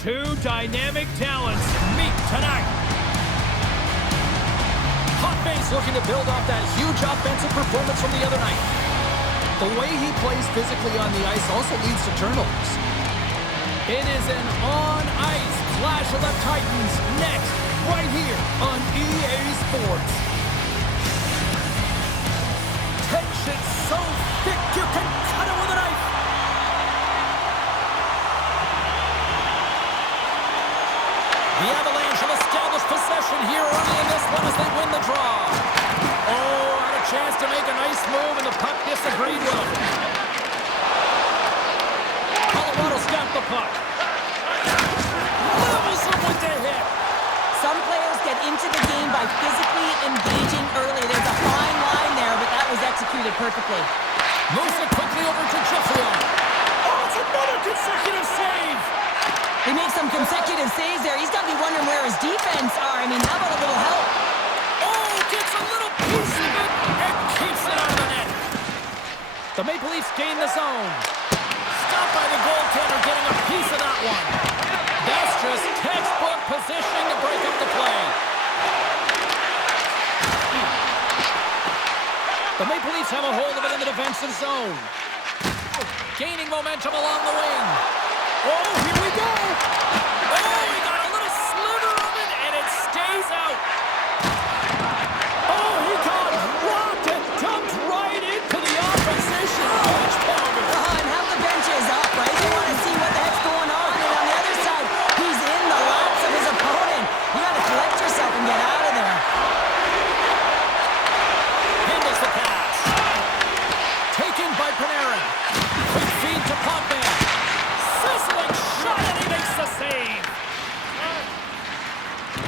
Two dynamic talents meet tonight. Hotface looking to build off that huge offensive performance from the other night. The way he plays physically on the ice also leads to turnovers. It is an on-ice clash of the Titans next, right here on EA Sports. Tension so thick you can cut it with a knife. The Avalanche have established possession here early in this one as they win the draw. Oh, had a chance to make a nice move, and the puck disagreed with him. Colorado's got the puck. Levels him with the hit. Some players get into the game by physically engaging early. There's a fine line there, but that was executed perfectly. Moves it quickly over to Jeffrey. Oh, it's another consecutive save. He makes some consecutive saves there. He's got to be wondering where his defense are. I mean, how about a little help? Oh, gets a little piece of it and keeps it out of the net. The Maple Leafs gain the zone. Stopped by the goaltender, getting a piece of that one. That's just textbook positioning to break up the play. The Maple Leafs have a hold of it in the defensive zone. Gaining momentum along the wing. Oh, here we go. Oh, he got a little sliver of it, and it stays out. Oh, he got rocked and dumped right into the opposition. Bench pounder. And half the bench is up, right? They want to see what the heck's going on. And on the other side, he's in the laps of his opponent. You got to collect yourself and get out of there. Handles the pass. Taken by Panarin. Quick feed to Potvin. Sizzling shot, and he makes the save.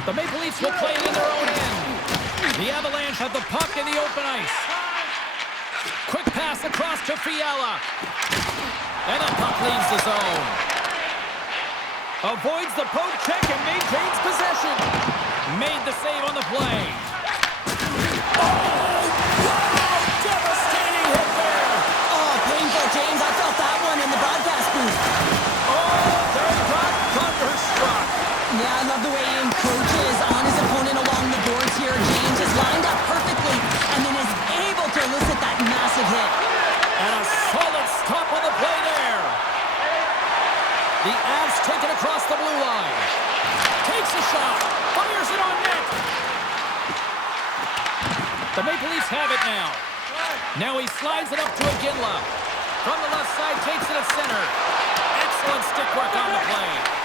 The Maple Leafs will play it in their own end. The Avalanche have the puck in the open ice. Quick pass across to Fiala. And the puck leaves the zone. Avoids the poke check and maintains possession. Made the save on the play. Oh, wow! Devastating hit there. Oh, painful, James. I felt that one in the broadcast booth. Oh, they got thunderstruck. Yeah, I love the way he encroaches on his opponent along the boards here. James is lined up perfectly and then is able to elicit that massive hit. And a solid stop on the play there. The Avs take it across the blue line. Takes a shot. Fires it on net. The Maple Leafs have it now. Now he slides it up to Iginla. From the left side, takes it at center. Excellent stick work on the play.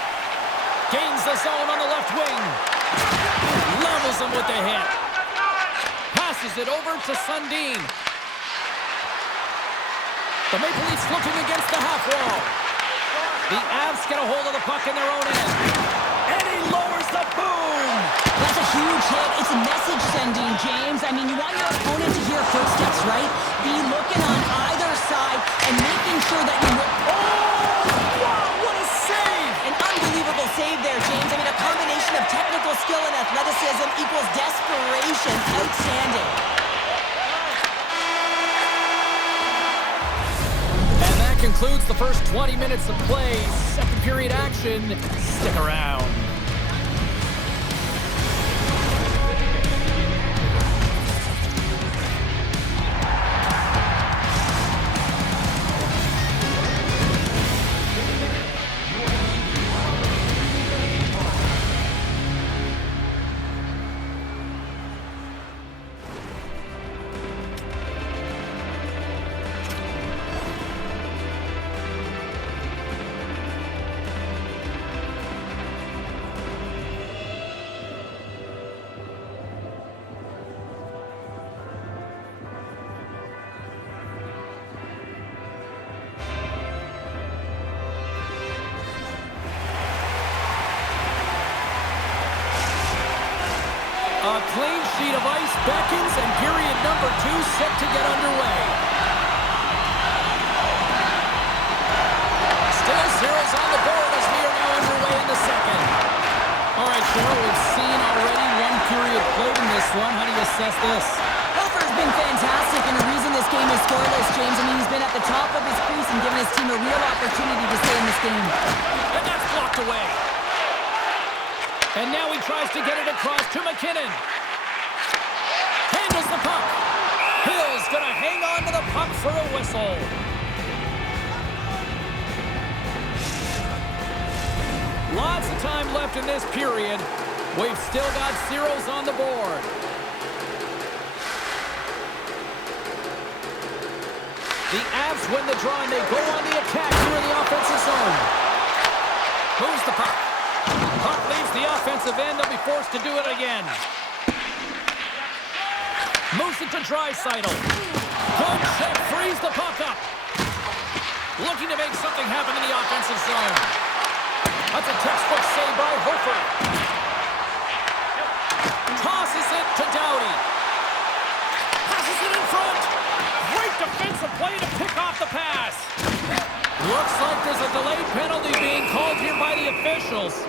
Gains the zone on the left wing. Levels him with the hit. Passes it over to Sundin. The Maple Leafs looking against the half wall. The Avs get a hold of the puck in their own end. And he lowers the boom. That's a huge hit. It's a message sending, James. I mean, you want your opponent to hear footsteps, right? Be looking on either side and making sure that you look. Oh, wow, what a save. An unbelievable save there, James. I mean, a combination of technical skill and athleticism equals desperation. Outstanding. And that concludes the first 20 minutes of play. Second period action. Stick around. A clean sheet of ice beckons, and period number 2 set to get underway. Still zeros on the board as we are now underway in the second. All right, Cheryl, we've seen already one period played in this one. How do you assess this? Hofer's been fantastic, and the reason this game is scoreless, James, I mean, he's been at the top of his crease and given his team a real opportunity to stay in this game. And that's blocked away. And now he tries to get it across to McKinnon. Handles the puck. Hill's going to hang on to the puck for a whistle. Lots of time left in this period. We've still got zeros on the board. The Avs win the draw and they go on the attack here in the offensive zone. Moves the puck. Puck leaves the offensive end. They'll be forced to do it again. Moves it to Draisaitl. Good check. Frees the puck up. Looking to make something happen in the offensive zone. That's a textbook save by Hofer. Tosses it to Doughty. Passes it in front. Great defensive play to pick off the pass. Looks like there's a delayed penalty being called here by the officials.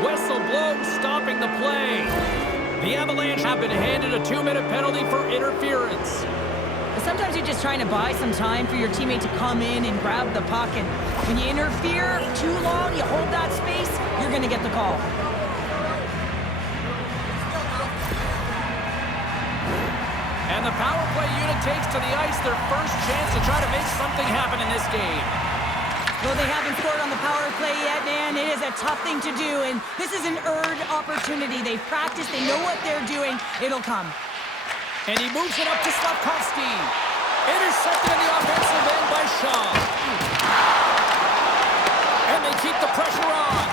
Whistle blows, stopping the play. The Avalanche have been handed a 2-minute penalty for interference. Sometimes you're just trying to buy some time for your teammate to come in and grab the puck. And when you interfere too long, you hold that space, you're going to get the call. And the power play unit takes to the ice their first chance to try to make something happen in this game. Though they haven't scored on the power play yet, man, it is a tough thing to do. And this is an earned opportunity. They've practiced. They know what they're doing. It'll come. And he moves it up to Slavkovsky. Intercepted in the offensive end by Shaw. And they keep the pressure on.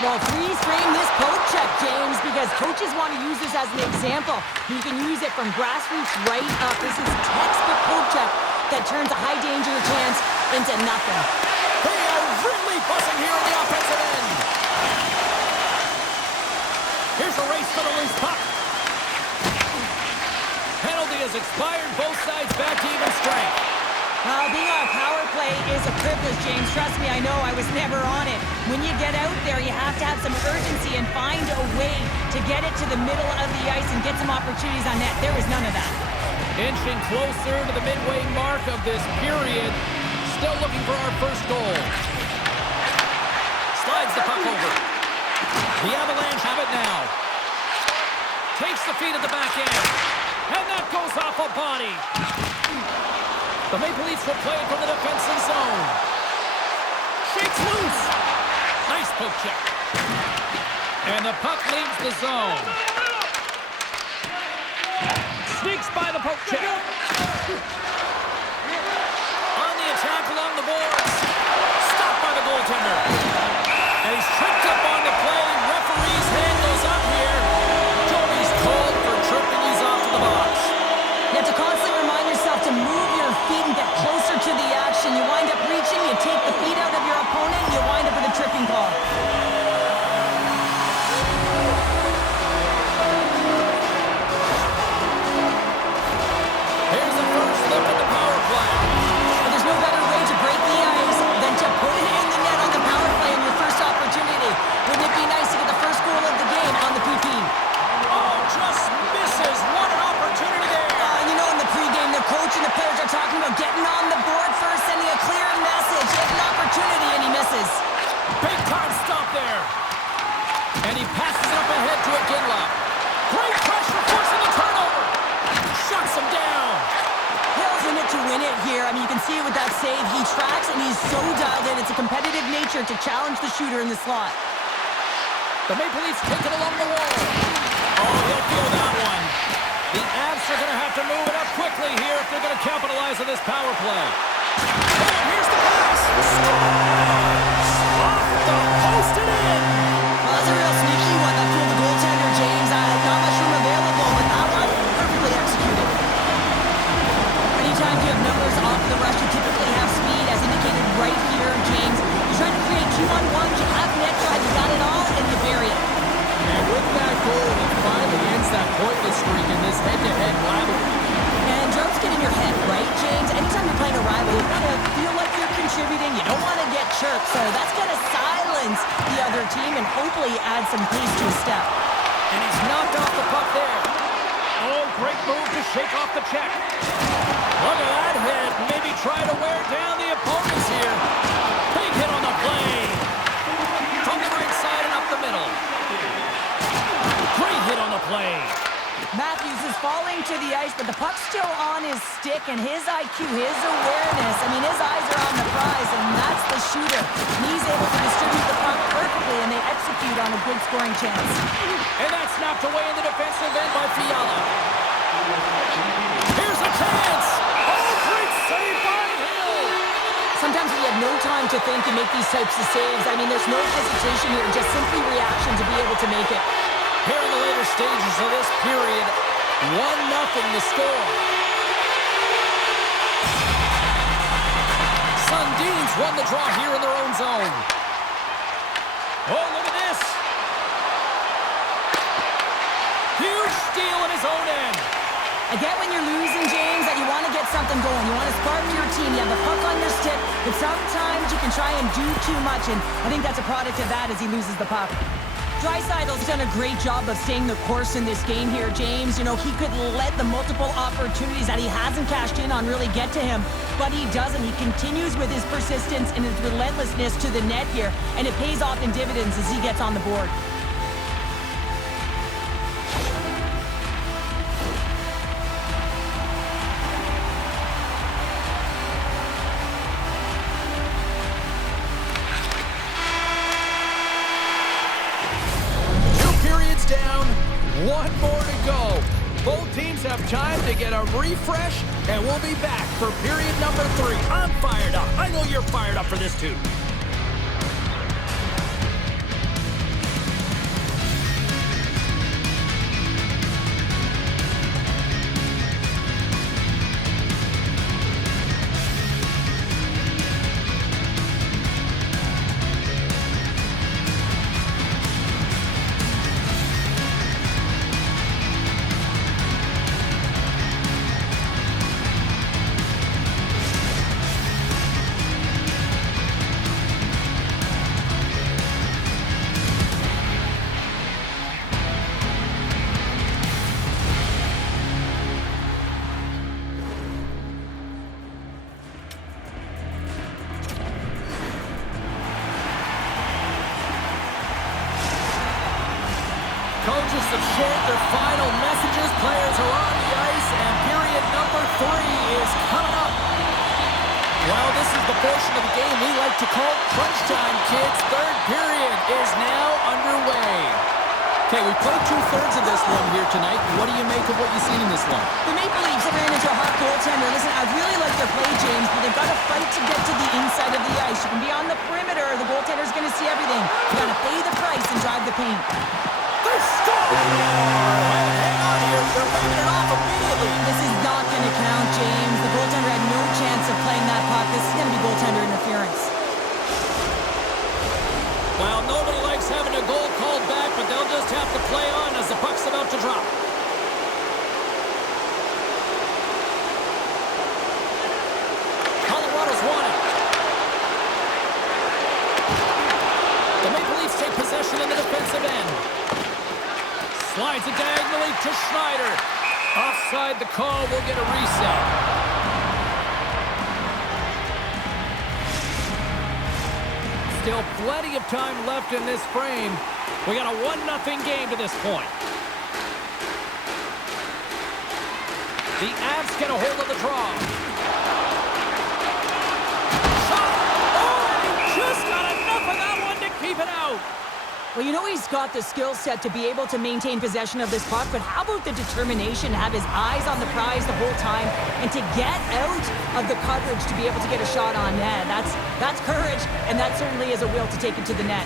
Well, freeze frame this poke check, James, because coaches want to use this as an example. You can use it from grassroots right up. This is textbook poke check that turns a high danger chance into nothing. They are really buzzing here in the offensive end. Here's a race for the loose puck. Penalty has expired. Both sides back to even strength. Being on a power play is a privilege, James. Trust me, I know I was never on it. When you get out there, you have to have some urgency and find a way to get it to the middle of the ice and get some opportunities on net. There was none of that. Inching closer to the midway mark of this period. Still looking for our first goal. Slides the puck over. The Avalanche have it now. Takes the feed at the back end. And that goes off a body. The Maple Leafs will play from the defensive zone. Shakes loose. Nice poke check. And the puck leaves the zone. Sneaks by the poke check. On the attack along the boards. Stopped by the goaltender. And he's tripped up on the play. Referee's hand goes up here. Joey's called for tripping. He's off to the box. You have to constantly remind yourself to move your feet and get closer to the action. You wind up reaching, you take the feet out of your opponent, and you wind up with a tripping call. Here's the first look at the power play. Well, there's no better way to break the ice than to put it in the net on the power play in your first opportunity. Wouldn't it be nice to get the first goal of the game on the PP? Oh, just misses. What an opportunity there. You know, in the pregame, the coach and the players are talking about getting on the board first, sending a clear message. He has an opportunity, and he misses. Big time stop there. And he passes it up ahead to Iginla. Great pressure, forcing the turnover. Shuts him down. Hill's in it to win it here. I mean, you can see it with that save. He tracks, and he's so dialed in. It's a competitive nature to challenge the shooter in the slot. The Maple Leafs take it along the wall. Oh, he'll feel that one. The Avs are going to have to move it up quickly here if they're going to capitalize on this power play. Oh, here's the pass. Off the post and in. Well, that's a real sneaky one. That fooled the goaltender, James. Not much room available, but that one, perfectly executed. Anytime you have numbers off the rush, you typically have speed, as indicated right here, James. You're trying to create 2-on-1s, you have net drive, you got it all, and you bury it. And with that goal, he finally ends that pointless streak in this head-to-head rivalry. And drones get in your head, right, James? Anytime you're playing a rival, you gotta feel like you're contributing. You don't want to get chirped, so that's gonna silence the other team and hopefully add some pace to his step. And he's knocked off the puck there. Oh, great move to shake off the check. Look at that hit. Maybe try to wear down the opponents here. Big hit on the play. From the right side and up the middle. to the ice, but the puck's still on his stick, and his IQ, his awareness, I mean, his eyes are on the prize, and that's the shooter. And he's able to distribute the puck perfectly, and they execute on a good scoring chance. And that's knocked away in the defensive end by Fiala. Here's a chance! Oh, great save by Hill! Sometimes we have no time to think and make these types of saves. I mean, there's no hesitation here, just simply reaction to be able to make it. Here in the later stages of this period, 1-0 the score. Sundins won the draw here in their own zone. Oh, look at this. Huge steal in his own end. I get when you're losing, James, that you want to get something going. You want to spark your team. You have the puck on your stick, but sometimes you can try and do too much, and I think that's a product of that as he loses the puck. Draisaitl's done a great job of staying the course in this game here, James. You know, he could let the multiple opportunities that he hasn't cashed in on really get to him, but he doesn't. He continues with his persistence and his relentlessness to the net here, and it pays off in dividends as he gets on the board. Down, 1 more to go. Both teams have time to get a refresh, and we'll be back for period number 3. I'm fired up. I know you're fired up for this too. Coaches have shared their final messages. Players are on the ice, and period number 3 is coming up. Well, this is the portion of the game we like to call crunch time, kids. Third period is now underway. Okay, we played 2/3 of this one here tonight. What do you make of what you've seen in this one? The Maple Leafs have ran into a hot goaltender. Listen, I really like their play, James, but they've got to fight to get to the inside of the ice. You can be on the perimeter. The goaltender's going to see everything. You got to pay the price and drive the paint. They score! Hang on here. They're waving it off immediately. This is not going to count, James. The goaltender had no chance of playing that puck. This is going to be goaltender interference. Well, nobody likes having a goal called back, but they'll just have to play on as the puck's about to drop. Colorado's won it. The Maple Leafs take possession in the defensive end. Slides it diagonally to Schneider. Offside the call. We'll get a reset. Still plenty of time left in this frame. We got a 1-0 game to this point. The Avs get a hold of the draw. Shot! Oh, he just got enough of that one to keep it out. Well, you know he's got the skill set to be able to maintain possession of this puck, but how about the determination to have his eyes on the prize the whole time and to get out of the coverage to be able to get a shot on net? That's courage, and that certainly is a will to take it to the net.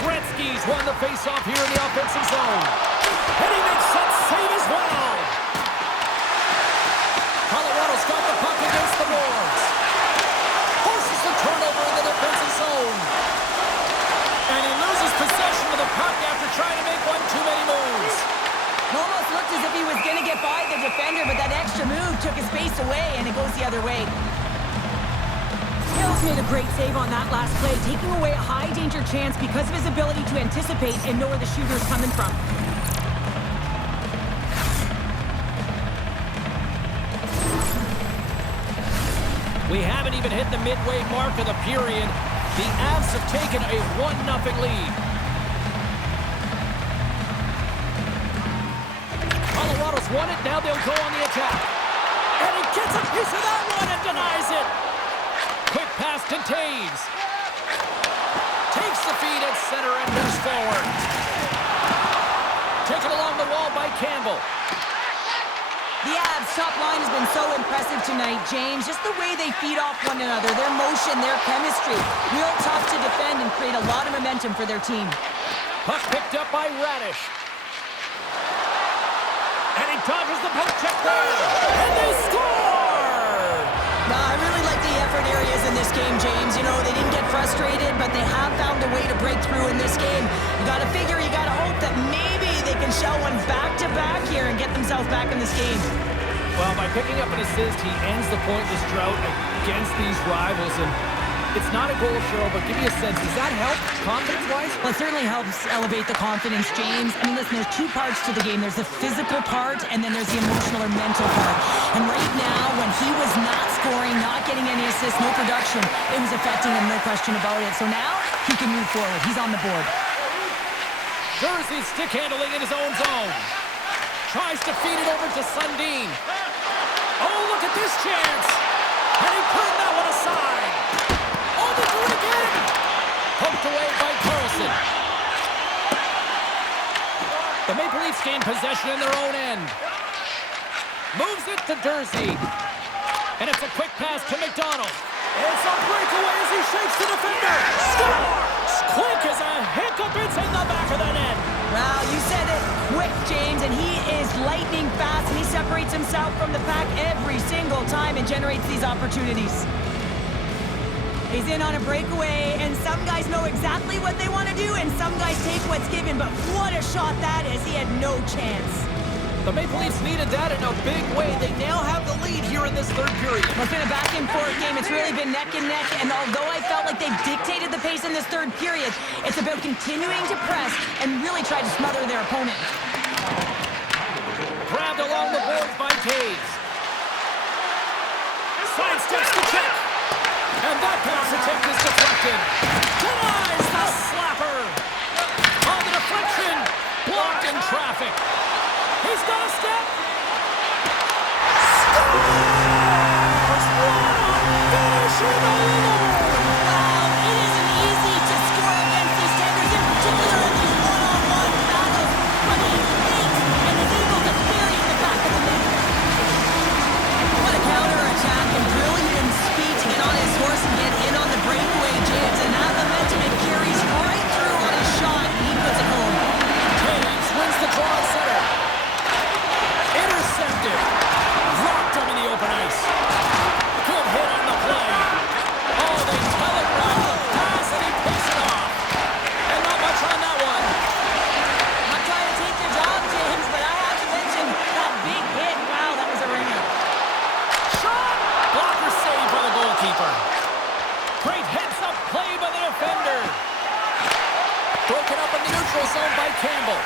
Gretzky's won the faceoff here in the offensive zone. And he makes that save as well. Colorado's got the puck against the boards. Forces the turnover in the defensive zone. And he loses possession of the puck after trying to make one too many moves. It almost looked as if he was going to get by the defender, but that extra move took his space away, and it goes the other way. Hill's made a great save on that last play, taking away a high-danger chance because of his ability to anticipate and know where the shooter's coming from. We haven't even hit the midway mark of the period. The Avs have taken a 1-0 lead. Colorado's Goalies won it. Now they'll go on the attack. And he gets a piece of that one and denies it. Quick pass to Taves. Takes the feed at center and moves forward. Taken along the wall by Campbell. The Avs' top line has been so impressive tonight, James. Just the way they feed off one another, their motion, their chemistry. Real tough to defend and create a lot of momentum for their team. Puck picked up by Radish. And he dodges the poke check there. And they score! I really like the effort areas in this game, James. You know, they didn't get frustrated, but they have found a way to break through in this game. You got to figure, you got to hope that maybe they can shell one back-to-back here and get themselves back in this game. Well, by picking up an assist, he ends the pointless drought against these rivals. And it's not a goal, Cheryl, but give me a sense. Does that help confidence-wise? Well, it certainly helps elevate the confidence, James. I mean, listen, there's two parts to the game. There's the physical part, and then there's the emotional or mental part. And right now, when he was not scoring, not getting any assists, no production, it was affecting him, no question about it. So now, he can move forward. He's on the board. Jersey stick handling in his own zone. Tries to feed it over to Sundin. Oh, look at this chance. And he turned that one aside. Oh, the drink in. Poked away by Carlson. The Maple Leafs gain possession in their own end. Moves it to Jersey. And it's a quick pass to McDonald. It's a breakaway as he shakes the defender. Scores! Quick as a hiccup. It's in the back of the net. Wow, you said it quick, James, and he is lightning fast, and he separates himself from the pack every single time and generates these opportunities. He's in on a breakaway, and some guys know exactly what they want to do, and some guys take what's given, but what a shot that is. He had no chance. The Maple Leafs needed that in a big way. They now have the lead here in this third period. It's been a back-and-forth game. It's really been neck and neck, and although I felt like they dictated the pace in this third period, it's about continuing to press and really try to smother their opponent. Grabbed along the boards by Taves. Sidesteps the check. And that pass attempt is deflected. Denies the slapper. On the deflection. Blocked in traffic. He's got a step. Scores! Finishing over. Wow, it isn't easy to score against these Tigers, in particular in these one-on-one battles, but he fakes and is able to bury in the back of the net. What a counter-attack, and brilliant speed to get on his horse and get in on the breakaway, James, and that momentum it carries right through on his shot, and he puts it home. Taves wins the draw at center. Intercepted. Rocked him in the open ice. Good hit on the play. Oh, they telegraphed the pass and he picks it off. And not much on that one. I'm trying to take your job, James, but I have to mention that big hit. Wow, that was a ringer. Shot. Blocker save by the goalkeeper. Great heads-up play by the defender. Broken up in the neutral zone by Campbell.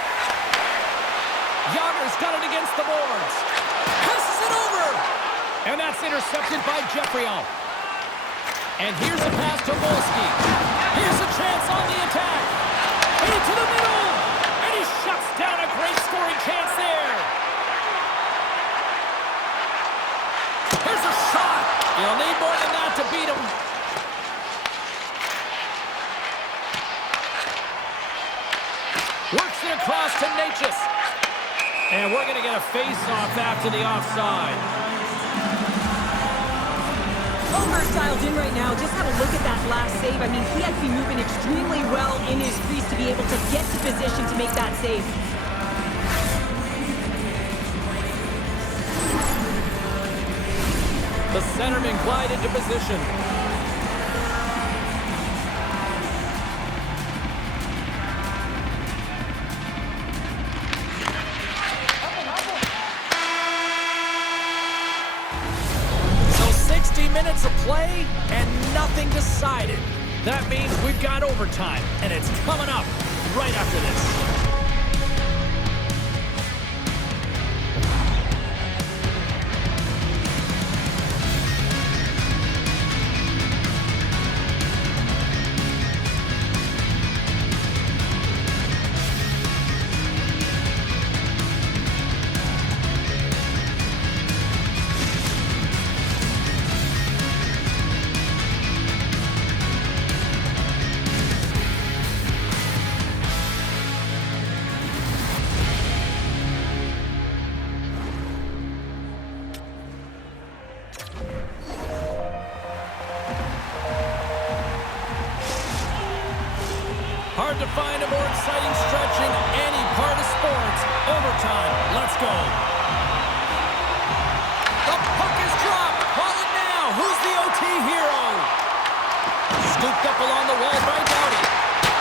Yager's got it against the boards. Passes it over. And that's intercepted by Jeffrey-O. And here's a pass to Volsky. Here's a chance on the attack. Into the middle. And he shuts down a great scoring chance there. Here's a shot. You'll need more than that to beat him. Works it across to Natchez. And we're going to get a face-off after the offside. Over's dialed in right now. Just have a look at that last save. I mean, he had to be moving extremely well in his crease to be able to get to position to make that save. The centerman glide into position. So 60 minutes of play and nothing decided. That means we've got overtime, and it's coming up right after this. Hard to find a more exciting stretch in any part of sports. Overtime. Let's go. The puck is dropped. Call it now. Who's the OT hero? Scooped up along the wall by Doughty.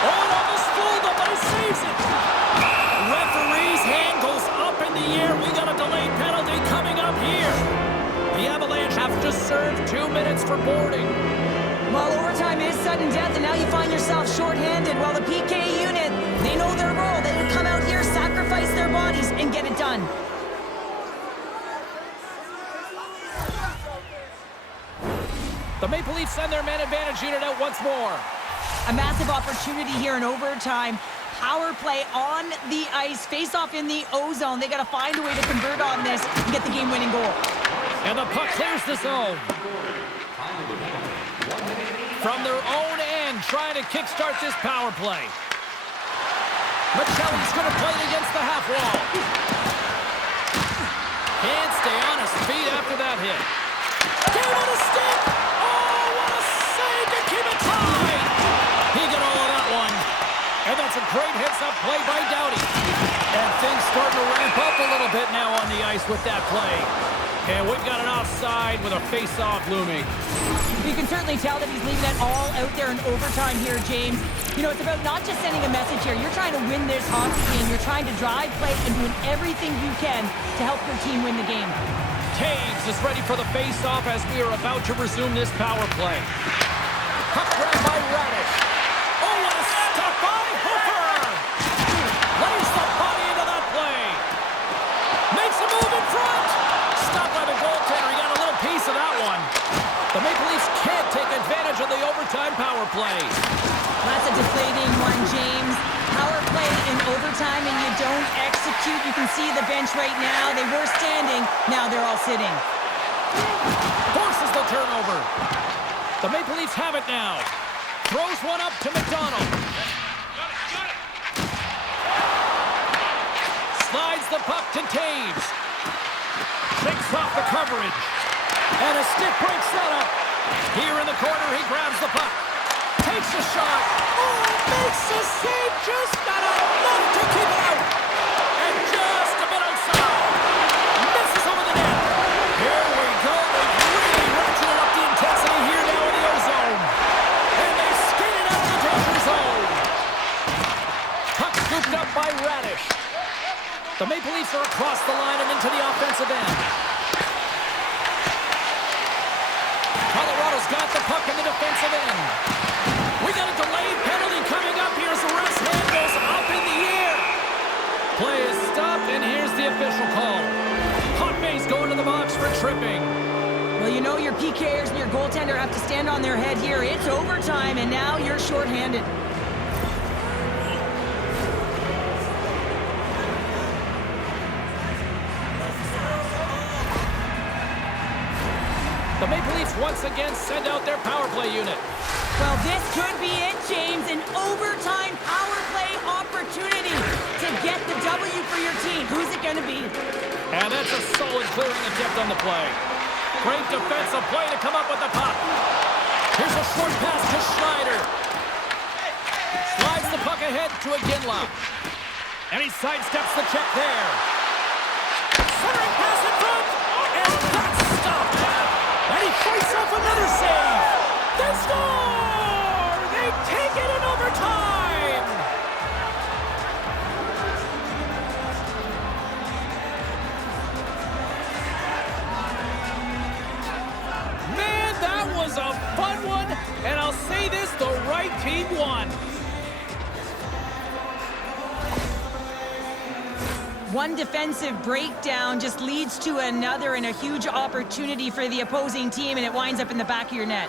Oh, it almost fooled him, but he saves it. Referee's hand goes up in the air. We got a delayed penalty coming up here. The Avalanche have to serve 2 minutes for boarding. Well, overtime is sudden death, and now you find yourself shorthanded. Well, the PK unit, they know their role. They will come out here, sacrifice their bodies, and get it done. The Maple Leafs send their man advantage unit out once more. A massive opportunity here in overtime. Power play on the ice, face-off in the O-zone. They got to find a way to convert on this and get the game-winning goal. And the puck clears the zone. From their own end, trying to kickstart this power play. Michelli's going to play it against the half wall. Can't stay on his feet after that hit. Game on a stick! Oh, what a save to keep it tied! He got all of that one. And that's a great hits-up play by Doughty. And things starting to ramp up a little bit now on the ice with that play. And we've got an offside with a face-off looming. You can certainly tell that he's leaving it all out there in overtime here, James. You know, it's about not just sending a message here. You're trying to win this hockey game. You're trying to drive play and doing everything you can to help your team win the game. Taves is ready for the face-off as we are about to resume this power play. Puck grab by Radish. Oh, what a stop by Hooper! Lays the body into that play. Makes a move in front. Stopped by the goaltender. He got a little piece of that one. The Maple Leafs can't take advantage of the overtime power play. That's a deflating one, James. Power play in overtime and you don't execute. You can see the bench right now. They were standing. Now they're all sitting. Forces the turnover. The Maple Leafs have it now. Throws one up to McDonald. Slides the puck to Taves. Shakes off the coverage. And a stick breaks that up. Here in the corner, he grabs the puck. Takes a shot. Oh, makes the save. Just got enough to keep it out. And just a bit outside. Misses over the net. Here we go. They've really ratcheted up the intensity here now in the O-zone. And they skated out of the danger zone. Puck scooped up by Radish. The Maple Leafs are across the line and into the offensive end. Colorado's got the puck in the defensive end. We got a delayed penalty coming up here as the ref's hand goes up in the air. Play is stopped, and here's the official call. Hot face going to the box for tripping. Well, you know your PKers and your goaltender have to stand on their head here. It's overtime, and now you're shorthanded. The Maple Leafs once again send out their power play unit. Well, this could be it, James. An overtime power play opportunity to get the W for your team. Who's it going to be? And that's a solid clearing attempt on the play. Great defensive play to come up with the puck. Here's a short pass to Schneider. Slides the puck ahead to Iginla. And he sidesteps the check there. Centering pass in front. And that's stopped. And he fights off another save. They score! They take it in overtime! Man, that was a fun one, and I'll say this, the right team won. One defensive breakdown just leads to another and a huge opportunity for the opposing team, and it winds up in the back of your net.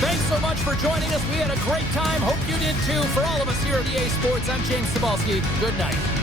Thanks so so much for joining us. We had a great time. Hope you did too. For all of us here at EA Sports, I'm James Cebulski. Good night.